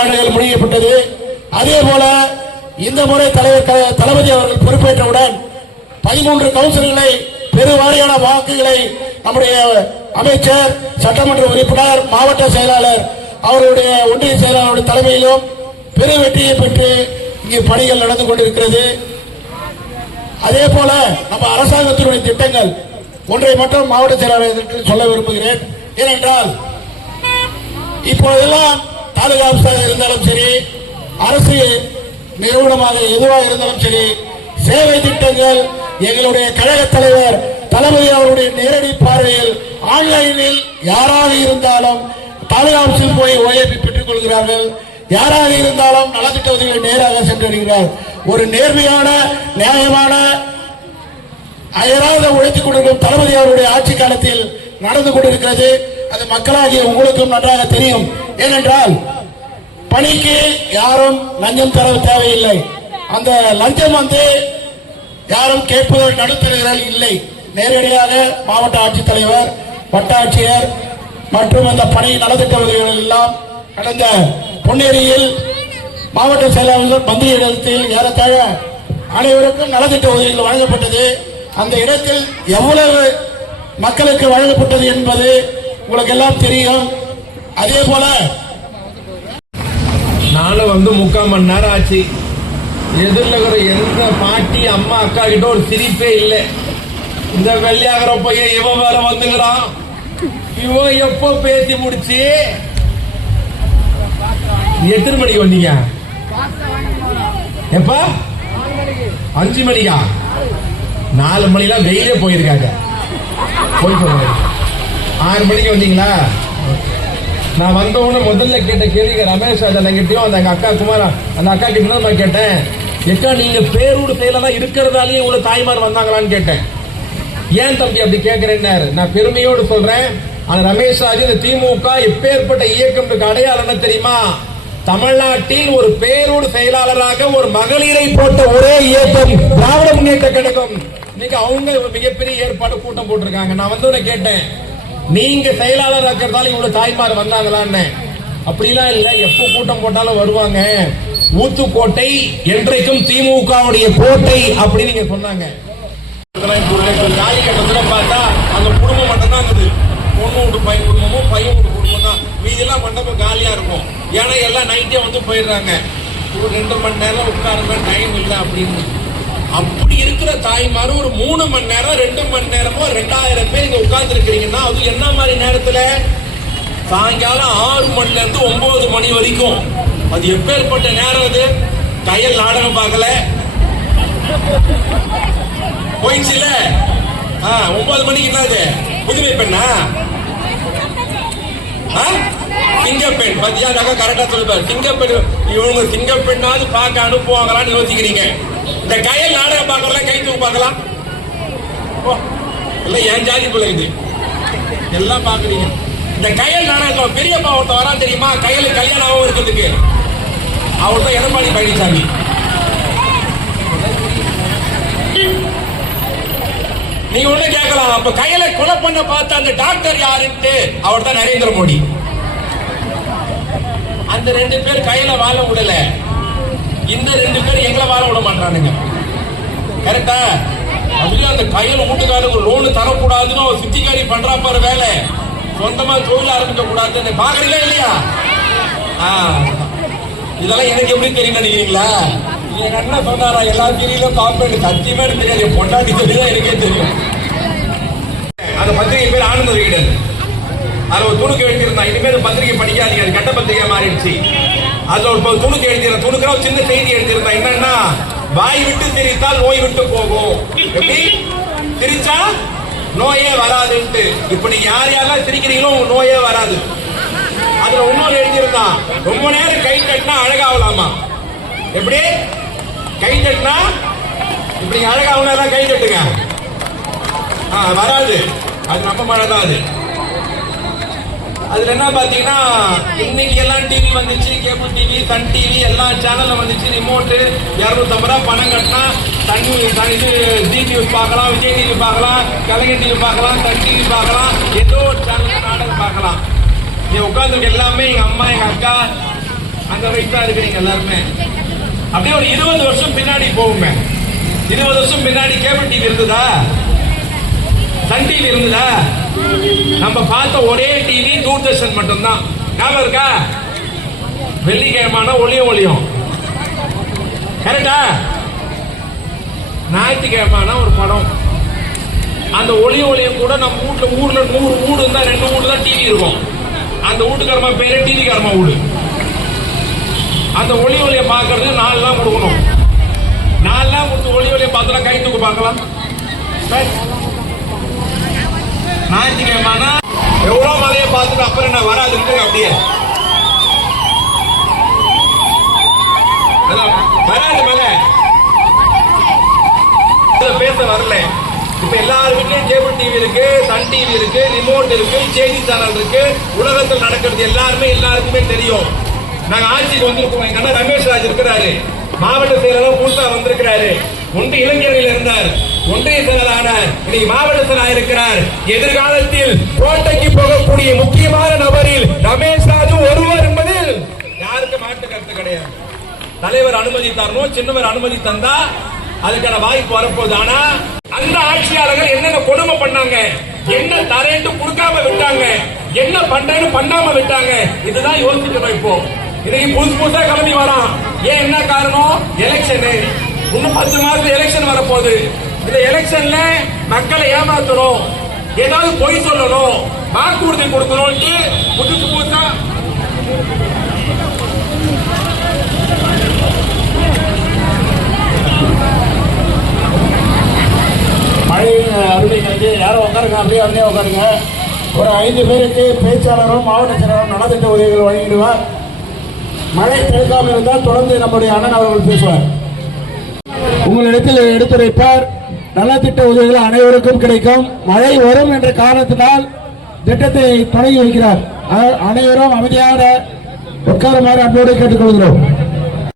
ஆண்டுகள் முடியப்பட்டது. அதே போல இந்த முறை தலைவர் தளபதி அவர்கள் பொறுப்பேற்றவுடன் பதிமூன்று கவுன்சில்களை பெருவாரியான வாக்குகளை நம்முடைய அமைச்சர் சட்டமன்ற உறுப்பினர் மாவட்ட செயலாளர் அவருடைய ஒன்றிய செயலாளருடைய தலைமையிலும் பெரு வெற்றியை பெற்று இங்கே பணிகள் நடந்து கொண்டிருக்கிறது. அதே போல நம்ம அரசாங்கத்தினுடைய திட்டங்கள் ஒன்றை மட்டும் மாவட்ட செயலாளர் சொல்ல விரும்புகிறேன். ஏனென்றால் இப்பொழுதெல்லாம் தாலுகா இருந்தாலும் சரி அரசு நிறுவனமாக எதுவாக இருந்தாலும் சரி சேவை திட்டங்கள் எங்களுடைய கழக தலைவர் தளபதி அவருடைய நேரடி பார்வையில் ஆன்லைனில் யாராக இருந்தாலும் தாலுகா போய் ஓஏபி பெற்றுக் கொள்கிறார்கள். யாராக இருந்தாலும் நலத்திட்ட உதவிகளை நேராக சென்றடைகிறார் ஒரு நேர்மையான நியாயமான அயராத உழைத்துக் கொண்டிருக்கும் தளபதி அவருடைய ஆட்சி காலத்தில் நடந்து கொண்டிருக்கிறது. அது மக்களாகிய உங்களுக்கும் நன்றாக தெரியும். ஏனென்றால் பணிக்கு யாரும் லஞ்சம் தர தேவையில்லை. அந்த லஞ்சம் வந்து யாரும் கேட்பதற்கு நடுத்தருகிறார்கள் இல்லை. நேரடியாக மாவட்ட ஆட்சித்தலைவர் வட்டாட்சியர் மற்றும் அந்த பணி நலத்திட்ட உதவிகள் எல்லாம் கடந்த பொன்னேரியில் மாவட்ட செயலாளர்கள் மந்திரி இடத்தில் ஏறத்தாழ அனைவருக்கும் நலத்திட்ட உதவிகள் வழங்கப்பட்டது. அந்த இடத்தில் எவ்வளவு மக்களுக்கு வழங்கப்பட்டது என்பது உங்களுக்கு எல்லாம் தெரியும். அதே போல நானும் வந்து முக்கால் மணி நேரம் ஆச்சு. எதிரில் இருக்கிற எந்த பாட்டி அம்மா அக்கா கிட்ட ஒரு சிரிப்பே இல்லை. இந்த வெள்ளையாகிற பையன் இவன் வேற வந்துங்கிறான் இவன் எப்போ பேசி முடிச்சு? எத்தனை மணிக்கு வந்தீங்க? எப்ப? அஞ்சு மணிக்கா? நாலு மணிலாம் வெயிலே போயிருக்காங்க. போய் ஆறு மணிக்கு வந்தீங்களா? நான் வந்த உடனே முதல்ல கேட்ட கேள்வி ரமேஷ் கிட்டயும் அந்த எங்க அக்கா குமாரா அந்த அக்கா கிட்ட நான் கேட்டேன். எக்கா நீங்க பேரூர் செயல தான் இருக்கிறதாலேயே இவ்வளவு தாய்மார் வந்தாங்களான்னு கேட்டேன். ஏன் தம்பி அப்படி கேட்கிறேன்னாரு நான் பெருமையோடு சொல்றேன். அந்த ரமேஷ் ராஜ் இந்த திமுக எப்பேற்பட்ட இயக்கம் அடையாளம் என்ன தெரியுமா? தமிழ்நாட்டில் ஒரு பேரூர் செயலாளராக ஒரு மகளிரை போட்ட ஒரே இயக்கம் திராவிட முன்னேற்ற கழகம். இன்னைக்கு அவங்க மிகப்பெரிய ஏற்பாடு கூட்டம் போட்டிருக்காங்க. நான் வந்து கேட்டேன். நீங்க செயலாளர் இருக்கிறதால இவ்வளவு தாய்மார் வந்தாங்களான்னு. அப்படிலாம் இல்ல. எப்போ கூட்டம் போட்டாலும் வருவாங்க. ஊத்துக்கோட்டை என்றைக்கும் திமுகவுடைய கோட்டை அப்படின்னு நீங்க சொன்னாங்க. காலிக்கட்டத்துல பார்த்தா அந்த குடும்பம் மட்டும்தான் இருந்தது இருக்குது. பொண்ணு வீட்டு பையன் குடும்பமும் பையன் வீட்டு குடும்பம் தான். மீதெல்லாம் மண்டபம் காலியா இருக்கும். ஏன்னா எல்லாம் நைட்டே வந்து போயிடுறாங்க. ஒரு ரெண்டு மணி நேரம் உட்காருங்க டைம் இல்லை அப்படின்னு. அப்படி இருக்கிற தாய்மார் ஒரு மூணு மணி நேரம் ரெண்டு மணி நேரமோ ரெண்டாயிரம் பேர் இங்க உட்கார்ந்து இருக்கிறீங்கன்னா அது என்ன மாதிரி நேரத்துல? சாயங்காலம் ஆறு மணில இருந்து ஒன்பது மணி வரைக்கும். அது எப்பேற்பட்ட நேரம் அது? தையல் நாடகம் பார்க்கல. போயிடுச்சுல ஆ, ஒன்பது மணிக்கு என்னது புதுமை பெண்ணா? ஆ? சிங்கப்பெண் பத்தியா நகை கரெக்டா சொல்லுப்பாரு. சிங்கப்பெண் இவங்க சிங்கப்பெண்ணாவது பார்க்க அனுப்புவாங்களான்னு யோசிக்கிறீங்க. இந்த கையல் நாடகம் பார்க்கலாம் கை தூக்கு பார்க்கலாம். ஓ, என் ஜாதி போல இது. எல்லாம் பார்க்குறீங்க. இந்த கையல் நாடகம் பெரியப்பா ஒருத்தன் வரா தெரியுமா? கையல் கல்யாணம் ஆகும் இருக்கிறதுக்கு. அவர் தான் எடப்பாடி பழனிசாமி. நீங்க ஒண்ணு கேட்கலாம். அப்ப கையில கொலை பண்ண பார்த்த அந்த டாக்டர் யாருன்ட்டு அவர் தான் நரேந்திர மோடி. அந்த ரெண்டு பேர் கையில வாழ விடல. இந்த ரெண்டு பேரும் எங்களை வாழ விட மாட்டானுங்க. கரெக்டா அதுல அந்த கையில வீட்டுக்காரங்க லோனு தரக்கூடாதுன்னு ஒரு சித்திக்காரி பண்றா பாரு வேலை. சொந்தமா தொழில் ஆரம்பிக்க கூடாதுன்னு. பாக்குறீங்களா இல்லையா? ஆ, இதெல்லாம் எனக்கு எப்படி தெரியும் நினைக்கிறீங்களா? என் அண்ணன் சொன்னாரா எல்லா பீரியலும் காம்பேண்ட் சத்தியமா எனக்கு தெரியாது. என் பொண்டாட்டி தெரியும் எனக்கே தெரியும். அந்த பத்திரிகை பேர் ஆனந்த வீடன் அதை ஒரு துணுக்கு இனிமேல் பத்திரிகை படிக்காதீங்க. அது கட்ட பத்திரிகை மாறிடுச்சு. அதுல ஒரு ப- துணுக்கு துணுக்குற ஒரு சின்ன செய்தி எழுதியிருந்தான் என்னன்னா வாய் விட்டு திரித்தால் நோய் விட்டு போகும். எப்படி? சிரிச்சா நோயே வராதுன்ட்டு. இப்படி யார் யாரெல்லாம் சிரிக்கிறீங்களோ நோயே வராது. அதுல இன்னொரு எழுதியிருந்தான் ரொம்ப நேரம் கை தட்டினா அழகாகலாமா? எப்படி? கை தட்டினா இப்படி அழகாகலாம் கை தட்டுங்க. ஆ வராது. அது நம்ம மழை தான் அது. அதுல என்ன பாத்தீங்கன்னா இன்னைக்கு எல்லாம் டிவி வந்துச்சு கேபிள் டிவி சன் டிவி எல்லா சேனல்ல வந்துச்சு. ரிமோட்டு இருநூத்தம்பது ரூபா பணம் கட்டினா தண்ணி த- இது ஜி டிவி பார்க்கலாம் விஜய் டிவி பார்க்கலாம் கலைஞர் டிவி பார்க்கலாம் சன் டிவி பார்க்கலாம் ஏதோ ஒரு சேனல் நாடகம் பார்க்கலாம். நீ உட்காந்துருக்க எல்லாமே எங்க அம்மா எங்க அக்கா அந்த வயசா தான் இருக்கிறீங்க எல்லாருமே. அப்படியே ஒரு இருபது வருஷம் பின்னாடி போகுங்க. இருபது வருஷம் பின்னாடி கேபிள் டிவி இருந்ததா? சன் டிவி இருந்ததா? நம்ம பார்த்த ஒரே டிவி தூர்தர்ஷன் மட்டும்தான். ஞாபகம் இருக்கா? வெள்ளிக்கிழமான ஒளியும் ஒளியும். கரெக்டா ஞாயிற்றுக்கிழமான ஒரு படம். அந்த ஒளி ஒளியும் கூட நம்ம வீட்ல ஊர்ல நூறு வீடு இருந்தா ரெண்டு வீடு தான் டிவி இருக்கும். அந்த வீட்டுக்காரமா பேரு டிவி வீடு. அந்த ஒளி ஒளியை பார்க்கறதுக்கு நாலு தான் கொடுக்கணும். நாலு தான் கொடுத்து ஒளி ஒளியை பார்த்தா கை தூக்கு பார்க்கலாம். Right? எவ்வளோ மலையை பார்த்துட்டு அப்புறம் என்ன வராதுன்னு அப்படியே. வராது மலை. பேச வரல. இப்ப எல்லார் வீட்லயும் கேபிள் டிவி இருக்கு சன் டிவி இருக்கு ரிமோட் இருக்கு செய்தி சேனல் இருக்கு. உலகத்தில் நடக்கிறது எல்லாருமே எல்லாருக்குமே தெரியும். நாங்க ஆட்சிக்கு வந்திருக்கோம் எங்க ரமேஷ் ராஜ் இருக்கிறாரு. மாவட்ட செயலாளர் புதுசா வந்திருக்கிறாரு. ஒன்று இளைஞர்கள் இருந்தார். ஒன்றிய செயலாளர் இன்னைக்கு மாவட்டத்தில் இருக்கிறார். எதிர்காலத்தில் கோட்டைக்கு போகக்கூடிய முக்கியமான நபரில் ரமேஷ் ராஜு ஒருவர் என்பதில் யாருக்கு மாட்டு கருத்து கிடையாது. தலைவர் அனுமதி தரணும் சின்னவர் அனுமதி தந்தா அதுக்கான வாய்ப்பு வரப்போகுது. ஆனா அந்த ஆட்சியாளர்கள் என்னென்ன கொடுமை பண்ணாங்க? என்ன தரேன்னு கொடுக்காம விட்டாங்க? என்ன பண்றேன்னு பண்ணாம விட்டாங்க? இதுதான் யோசிக்கணும் இப்போ இன்னைக்கு புதுசு புதுசா கிளம்பி வரான். ஏன் என்ன காரணம்? எலெக்ஷனு. இன்னும் பத்து மாசத்துல எலெக்ஷன் வரப்போகுது. இந்த எலெக்ஷன்ல மக்களை ஏமாத்தணும் ஏதாவது பொய் சொல்லணும். வாக்குறுதி கொடுக்கணும் புதுசு புதுசா மழையின் அருளிக்கிறது யாரும் உட்காருங்க அப்படியே அப்படியே உட்காருங்க. ஒரு ஐந்து பேருக்கு பேச்சாளரும் மாவட்ட செயலாளரும் நலத்திட்ட உதவிகள் வழங்கிடுவார். மழை பெருக்காமல் இருந்தால் தொடர்ந்து நம்முடைய அண்ணன் அவர்கள் பேசுவார். உங்களிடத்தில் எடுத்துரைப்பார். நலத்திட்ட உதவிகள் அனைவருக்கும் கிடைக்கும். மழை வரும் என்ற காரணத்தினால் திட்டத்தை தொடங்கி வைக்கிறார். அனைவரும் அமைதியாக உட்காருமாறு அன்போடு கேட்டுக்கொள்கிறோம்.